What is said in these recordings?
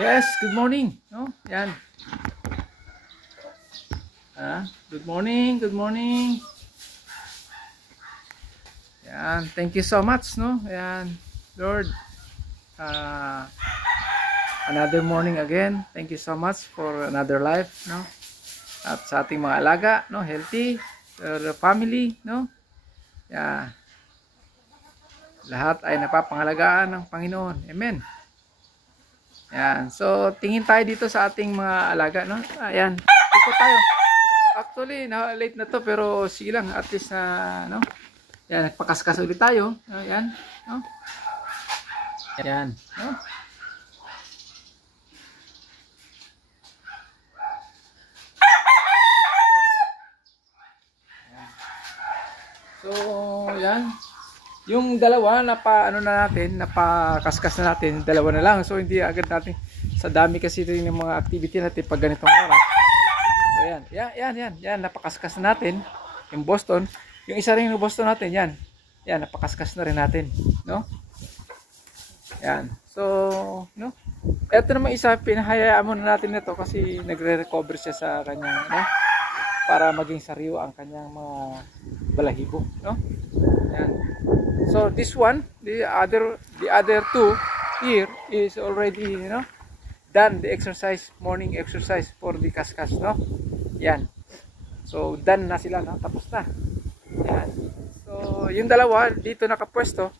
Yes, good morning. No? Yan. Good morning, good morning. Yan, thank you so much, no? Yan, Lord. Uh, Another morning again. Thank you so much for another life, no? At sa ating mga alaga, no? Healthy, the family, no? Yeah. Lahat ay napapangalagaan ng Panginoon. Amen. Yan. So, tingin tayo dito sa ating mga alaga, no? Ayan. Ikot tayo. Actually, late na to pero sige lang, at least na no. Yan, nagpakaskas ulit tayo. Ayan, no. Ayan, no. So, yan. Yung dalawa ano na natin, napakaskas na natin, dalawa na lang. So, hindi agad natin sa dami kasi rin ng mga activity natin pag ganitong oras. So, yan, napakaskas na natin yung Boston. Yung isa rin yung Boston natin, yan. Yan, napakaskas na rin natin, no? Yan. So, no? Ito naman isa, pinahayaan muna natin nito kasi nagre-recover siya sa kanyang, no? Para maging sariwa ang kanyang mga balahibo, no? Yan. So, this one, the other two here is already, you know, done the exercise, morning exercise for the kaskas, no? Yan. So, done na sila, no? Tapos na. Yan. So, yung dalawa dito nakapwesto.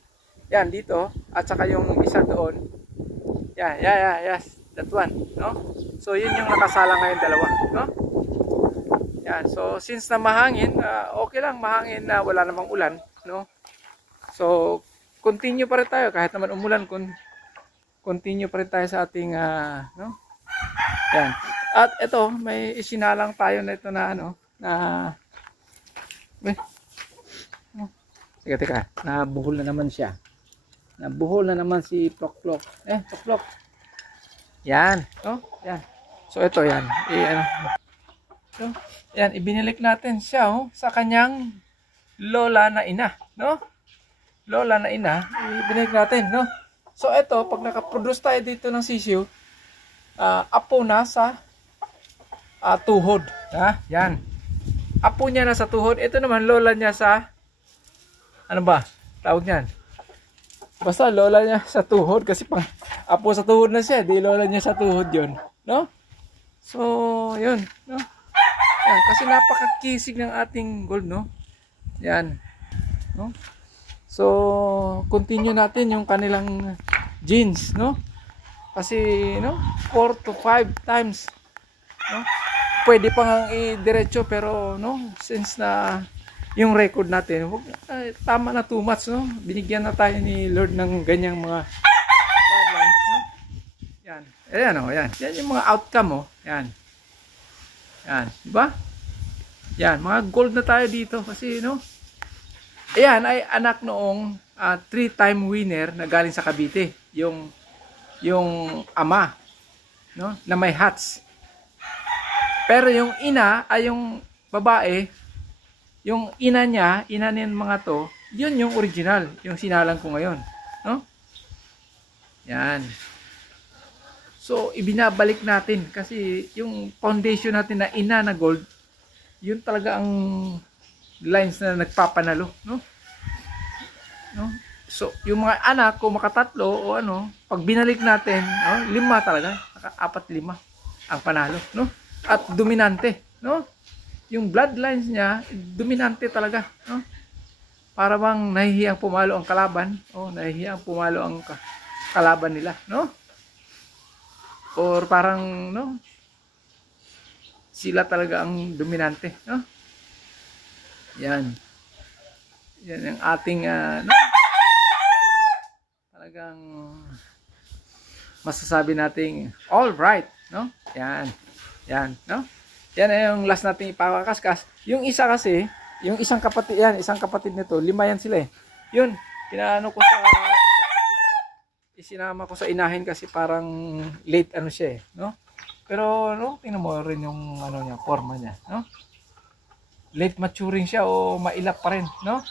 Yan, dito. At saka yung isa doon. Yan, yes. That one, no? So, yun yung nakasala ngayon dalawa, no? Yan. So, since na mahangin, okay lang, mahangin na wala namang ulan, no? So, continue pa rin tayo. Kahit naman umulan, continue pa rin tayo sa ating, no? Yan. At ito, may isinalang tayo na ito na, ano, na, teka, nabuhol na naman siya. Nabuhol na naman si Plok-Plok. Plok-Plok. Yan, no? Yan. So, ito, yan. Ano. So, yan, ibinilik natin siya, oh, sa kanyang lola na ina, no? Lola na ina, ibinilik natin, no? So, ito, pag nakaproduce tayo dito ng sisiu, apo na sa tuhod, ha? Yan. Apo niya na sa tuhod. Ito naman, lola niya sa, ano ba? Tawag niyan. Basta lola niya sa tuhod kasi pang apo sa tuhod na siya, di lola niya sa tuhod 'yon, no? So, 'yun, no? Yan, kasi napakakisig ng ating gold, no? Yan, no? So, continue natin yung kanilang genes, no? Kasi, no, 4 to 5 times, no? Pwede pa nga i-diretso pero, no, since na yung record natin, tama na, too much, no? Binigyan na tayo ni Lord ng ganyang mga bloodlines, no? Yan. Ayan, oh, yan. Yan yung mga outcome, oh. Yan. Yan, di ba? Yan, mga gold na tayo dito kasi, no? Ayan ay anak noong 3-time winner na galing sa Cavite, yung ama, no, na may hats. Pero yung ina ay yung babae, yung ina niyan mga to, yun yung original, yung sinalang ko ngayon, no? Yan. So, ibinabalik natin kasi yung foundation natin na ina na gold, yun talaga ang lines na nagpapanalo, no? No? So, yung mga anak ko makatatlo o ano, pag binalik natin, no, 5 talaga, 4-5 ang panalo, no? At dominante, no? Yung bloodlines niya, dominante talaga, no? Para bang nahihiyang pumalo ang kalaban, o nahihiyang pumalo ang kalaban nila, no? Or parang, no, sila talaga ang dominante, no? Yan. Yan ang ating, no? Talagang masasabi nating all right, no? Yan. Yan, no? Yan ay yung last nating ipakakaskas. Yung isa kasi, yung isang kapatid, yan, isang kapatid nito, 5 yan sila eh. Yun, isinama ko sa inahin kasi parang late ano siya eh, no? Pero no, tingnan mo rin yung ano niya, forma niya, no? Late maturing siya o mailap pa rin, no?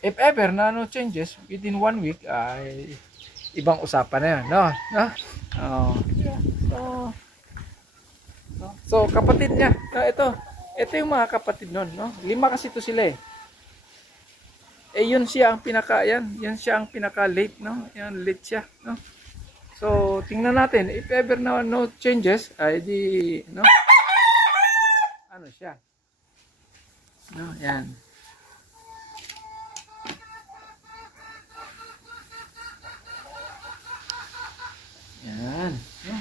If ever na no changes within 1 week ay ibang usapan na yun, no? No? Oh. So, no? So kapatid niya, no, ito yung mga kapatid nun, no? 5 kasi to sila eh. Yun siya ang yan siya ang pinaka late, no? Yan late siya, no? So tingnan natin if ever na no changes, ay di, no? Ano siya? No, yan. Yan, no?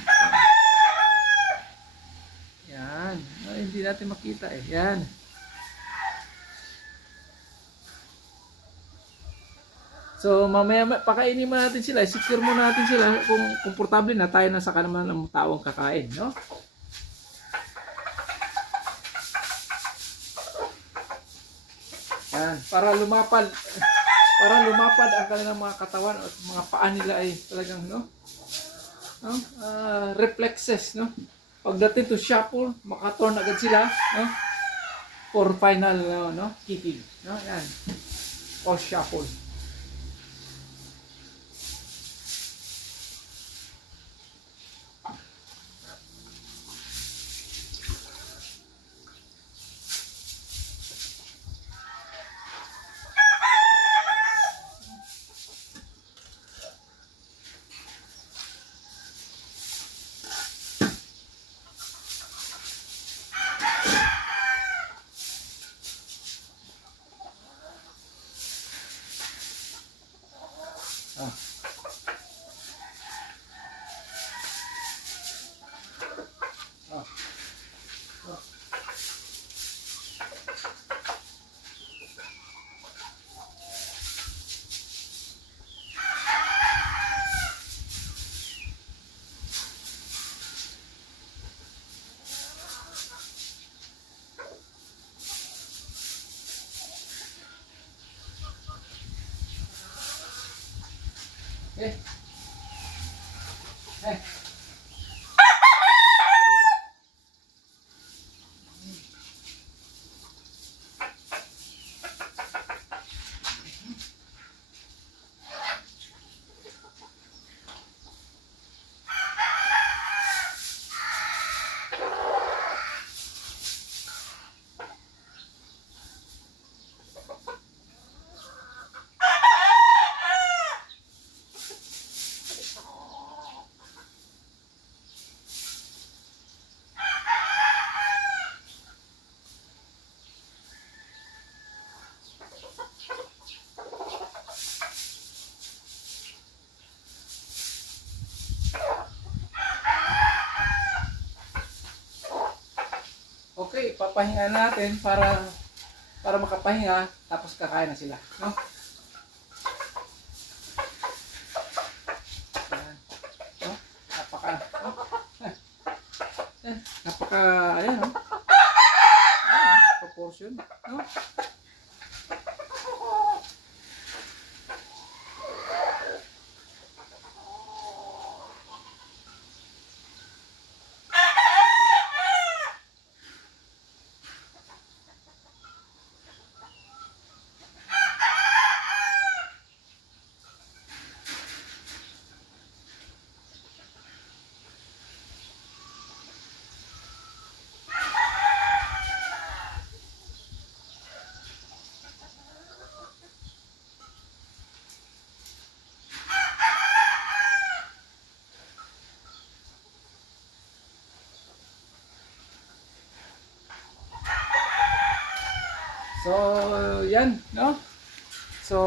Yan. No, hindi natin makita eh. Yan. So mamaya pakainin mo natin sila, secure mo natin sila kung komportable na tayo na sa kanaman ng taong kakain, no? Yan, para lumapad ang kanilang mga katawan at mga paa nila ay talagang, no? No? Reflexes, no? Pagdating to shuffle, makaturn agad sila, no? For final, no? Kicking, no? Yan. Post shuffle. Ah. Ah. Ah. Eh. Eh. Okay, papahinga natin para makapahinga tapos kakain na sila, no? Ayan. No? Napaka ayan, no? Ayan, proportion, no? So, yan, no? So,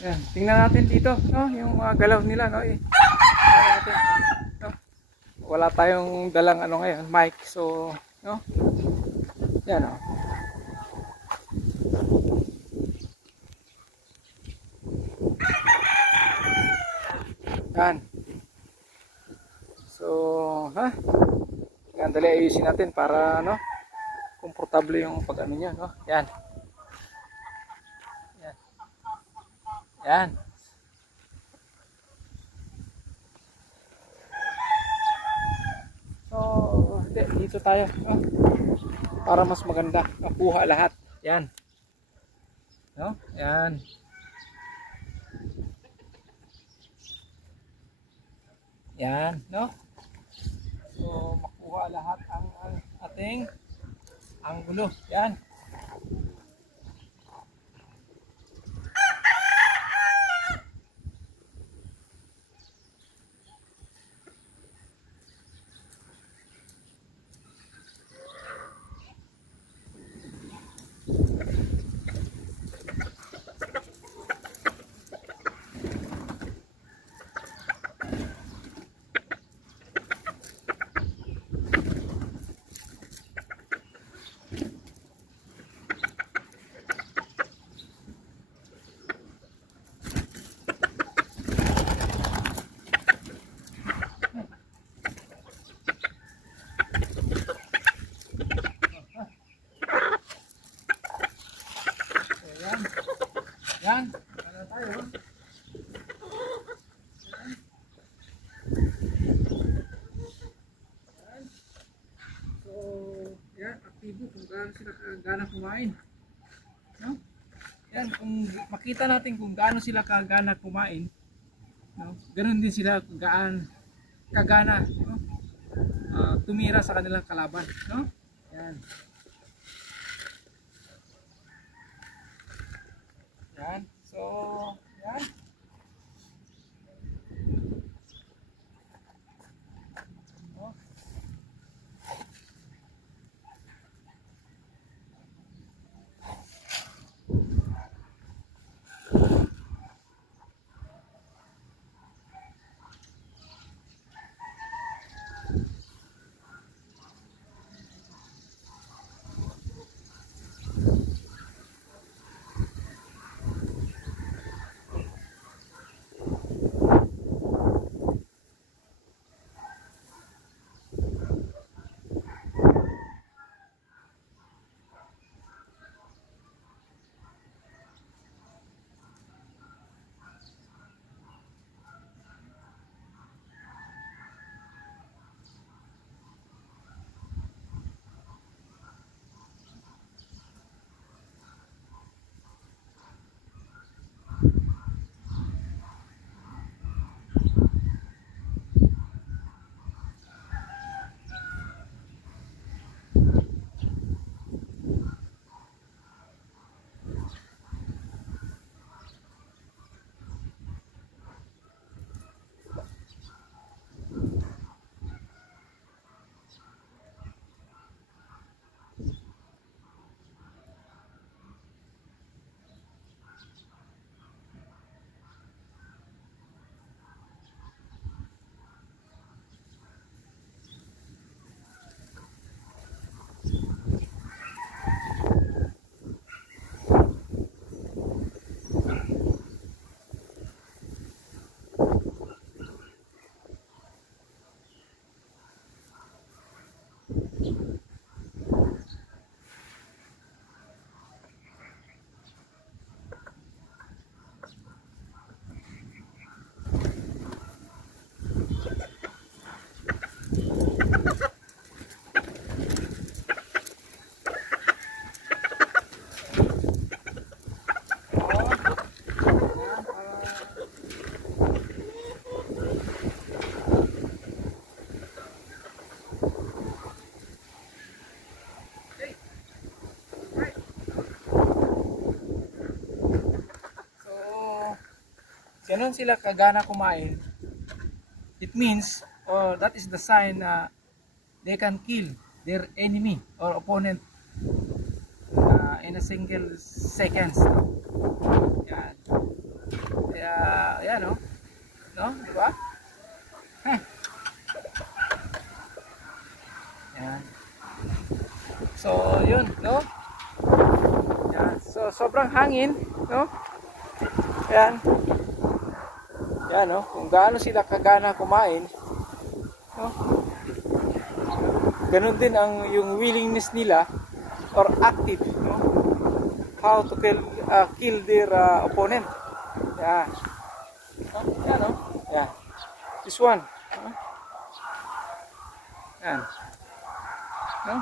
yan. Tingnan natin dito, no? Yung mga galaw nila, no? Tingnan natin, no? Wala tayong dalang ano ngayon, mic. So, no? Yan, no? Yan. So, ha? Yan, dali ayusin natin para, no? Komportable yung pag-ano niya, no? Yan. Yan. Yan. So, dito tayo, no? Para mas maganda nakuha lahat. Yan. No? Yan. Yan, no? So, makuha lahat ang ating anggulo. Yan. Yan, ano tayo? Yan. So, yan, aktibo kung gaano sila kagana kumain. No? Yan, kung makita natin kung gaano sila kagana kumain, no? Ganun din sila kagana, no? Tumira sa kanilang kalaban, no? Yan. Yan. So, yan. No? Ganon sila kagana kumain. It means, or that is the sign na they can kill their enemy or opponent in a single seconds. Yan. Kaya, yan no? No? Diba? Yan. So, yun, no? Yan. So, sobrang hangin, no? Yan. Yan, no? Kung gaano sila kagana kumain, no? Ganun din ang yung willingness nila or active, no? How to kill their opponent. Yan. No? Yan, no? Yan. This one. No? Yan. No?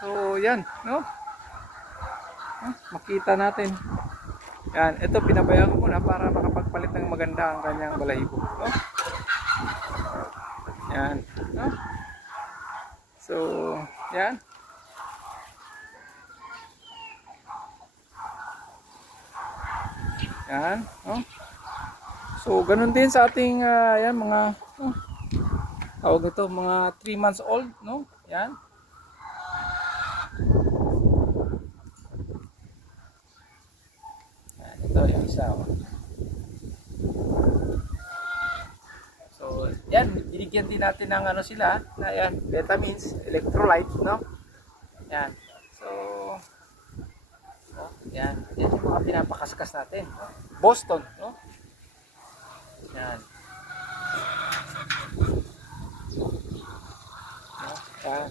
So, yan, no? No? Makita natin. Yan, ito pinabayaan ko muna para makapagpalit ng maganda ang kanyang balahibo, no? Yan. Yan, no? So, ganun din sa ating yan, mga tawag nito, mga 3 months old, no? Yan. Yan, ito yung isa. So, yan, binigyan din natin ng ano sila, na yan, vitamins, electrolyte, no? Yan. So, yan, yan yung mga pinapakaskas natin, no? Boston, no? Yan. No? Yan.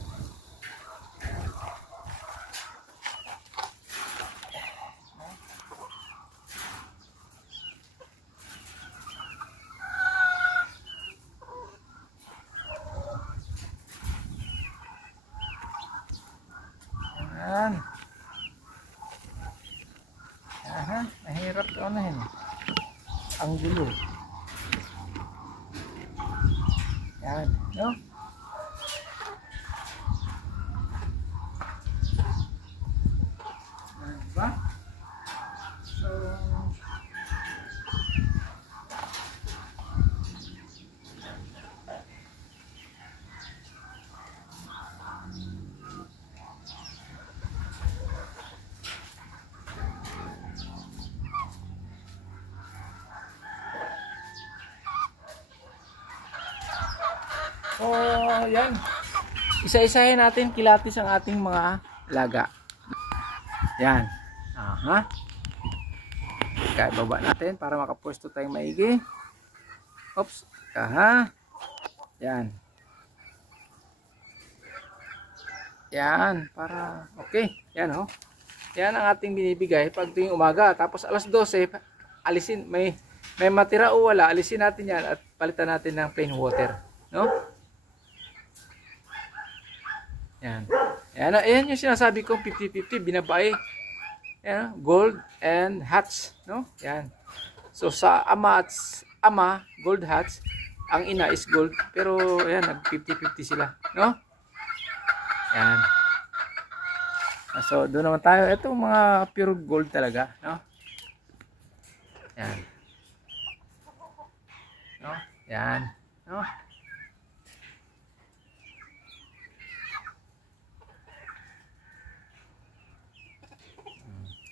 Yan. Aha, mahirap ito ano yun. Ang gulo. Yan, no? Yan, diba? So, yan. Isa-isahin natin kilatis ang ating mga laga. Yan. Aha. Kaya baba natin para makapwesto tayong maigi. Oops. Aha. Yan. Yan. Para, okay. Yan oh. Yan ang ating binibigay pag tuwing umaga. Tapos alas 12, alisin, may matira o wala, alisin natin yan at palitan natin ng plain water. No? Yan. Yan, yan yung sinasabi kong 50-50, binabae. Yan, gold and hats, no? Yan. So sa ama at ama, gold hats, ang ina is gold, pero yan, nag 50-50 sila, no? Yan. So doon naman tayo, ito mga pure gold talaga, no? Yan. No? Yan, no?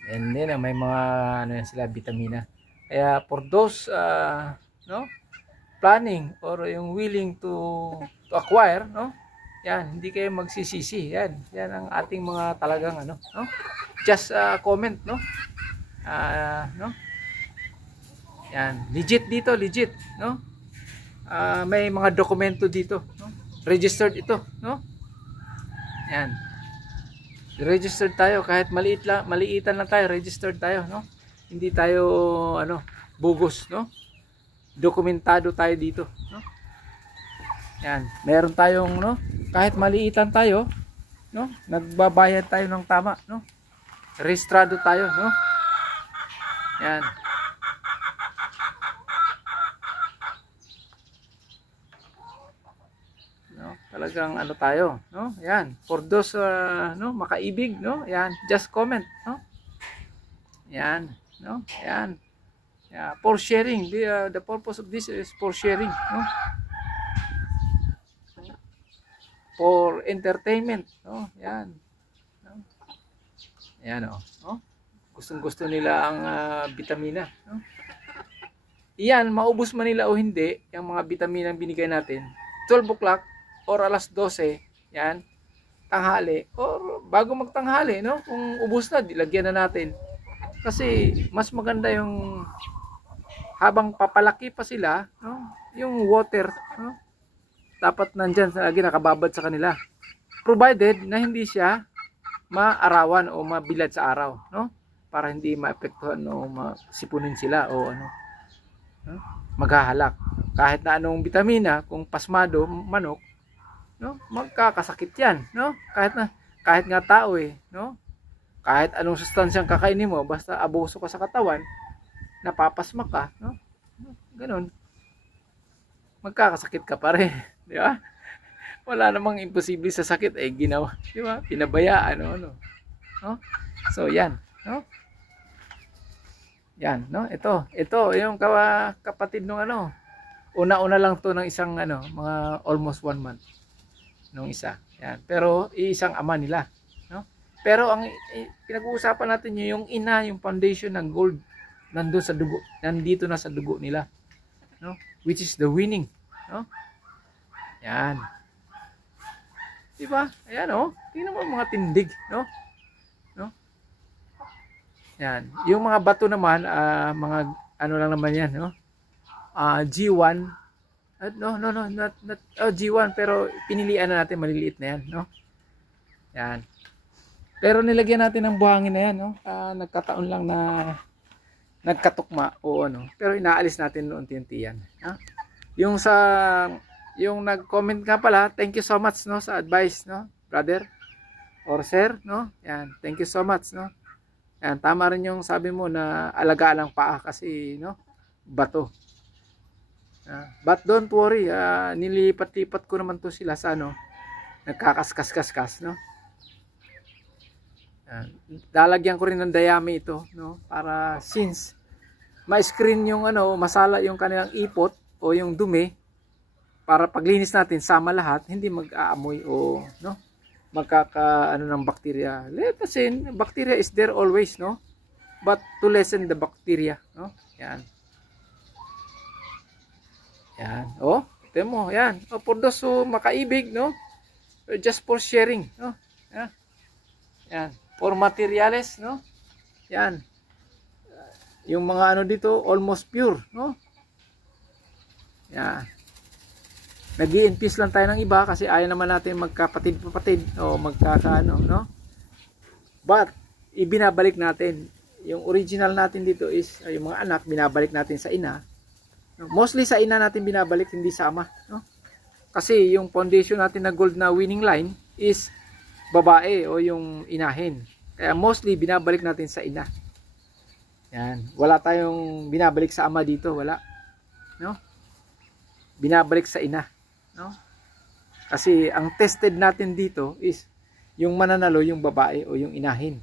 And then may mga ano yan sila, vitamina. Kaya for those no, planning or yung willing to acquire, no? Yan, hindi kayo magsisisi. Yan, yan ang ating mga talagang ano, no? Just comment, no? No? Yan, legit dito, legit, no? May mga dokumento dito, no? Registered ito, no? Yan. Registered tayo kahit maliitan lang tayo, registered tayo, no? Hindi tayo ano, bogus, no? Dokumentado tayo dito, no? Yan, meron tayong no, kahit maliitan tayo, no? Nagbabayad tayo ng tama, no? Rehistrado tayo, no? Yan. No, talagang ano tayo, no? Yan, for those no, makaibig, no? Yan, just comment, no? Yan, no? Yan. Yeah, for sharing. The purpose of this is for sharing, no? For entertainment, no? Yan. No? Yan, oh. No? Gustong-gusto nila ang vitamina, no? Iyan, maubos man nila o hindi, yung mga vitamina binigay natin, 12 o'clock or alas 12, yan, tanghali, or bago magtanghali, no? Kung ubos na, dilagyan na natin. Kasi mas maganda yung habang papalaki pa sila, no? Yung water, no? Dapat nandyan lagi nakababad sa kanila. Provided na hindi siya maarawan o mabilad sa araw, no? Para hindi maapektuhan o masipunin sila o ano, no? Maghahalak. Kahit na anong vitamina, kung pasmado manok, no? Magkakasakit 'yan, no? Kahit nga tao no? Kahit anong sustansyang kakainin mo, basta abuso ka sa katawan, napapasma ka, no? Ganun. Magkakasakit ka pa rin, di ba? Wala namang imposible sa sakit eh ginawa, di ba? Pinabayaan no. So yan, no? Yan, no? Ito yung kapatid nung ano. Una-una lang to ng isang ano, mga almost 1 month nung isa. Yan. Pero iisang ama nila, no? Pero ang pinag-uusapan natin yung ina, yung foundation ng gold nandoon sa dugo, nandito na sa dugo nila, no? Which is the winning, no? Yan. Diba? Ayan oh. Tingnan mo mga tindig, no? No? Yan. Yung mga bato naman, mga ano lang naman yan, no? G1. No, not G1 pero pinilian na natin maliliit na yan, no? Yan. Pero nilagyan natin ng buhangin na yan, no? Nagkataon lang na nagkatukma o ano. Pero inaalis natin unti-unti yan, no? Yung nag-comment nga pala, thank you so much, no, sa advice, no, brother or sir, no? Yan, thank you so much, no? Yan, tama rin yung sabi mo na alagaan ang paa kasi, no, bato. But don't worry, nilipat-lipat ko naman to sila sa ano, nagkakaskas-kaskas, no? Lalagyan ko rin ng dayami ito, no? Para since ma-screen yung ano, masala yung kanilang ipot o yung dumi, para paglinis natin sama lahat, hindi mag-aamoy o no, magkaka ano ng bacteria. Kasi bacteria is there always, no? But to lessen the bacteria, no? Yan. Yan. Oh, ito mo, yan. Oh, for those who makaibig, no? Just for sharing, no? Yan. Yan. For materials, no? Yan. Yung mga ano dito, almost pure, no? Yan. Nag-i-infuse lang tayo ng iba kasi ayaw naman natin magkapatid-papatid o magkakaano, no? But, ibinabalik natin. Yung original natin dito is, yung mga anak, binabalik natin sa ina. Mostly sa ina natin binabalik, hindi sa ama, no? Kasi yung foundation natin na gold na winning line is babae o yung inahin. Kaya mostly binabalik natin sa ina. Yan. Wala tayong binabalik sa ama dito, wala. No? Binabalik sa ina, no? Kasi ang tested natin dito is yung mananalo yung babae o yung inahin.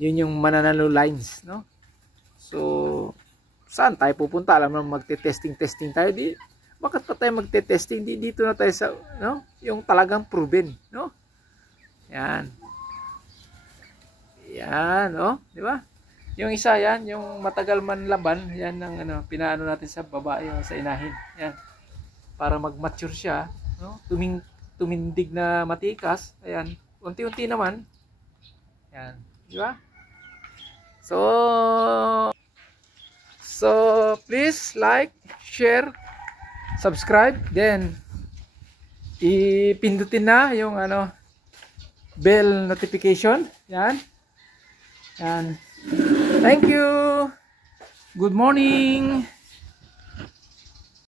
Yun yung mananalo lines, no? So saan tayo pupunta? Alam mo, magte-testing tayo. Bakit pa tayo magte-testing? Dito na tayo sa, no? Yung talagang proven, no? Yan. Yan, no? Di ba? Yung isa yan, yung matagal man laban, yan ang ano, pinaano natin sa babae o sa inahin. Yan. Para mag-mature siya, no? Tumindig na matikas. Ayan. Unti-unti naman. Yan. Di ba? So please like, share, subscribe, then ipindutin na yung ano, bell notification. Yan. Yan. Thank you. Good morning.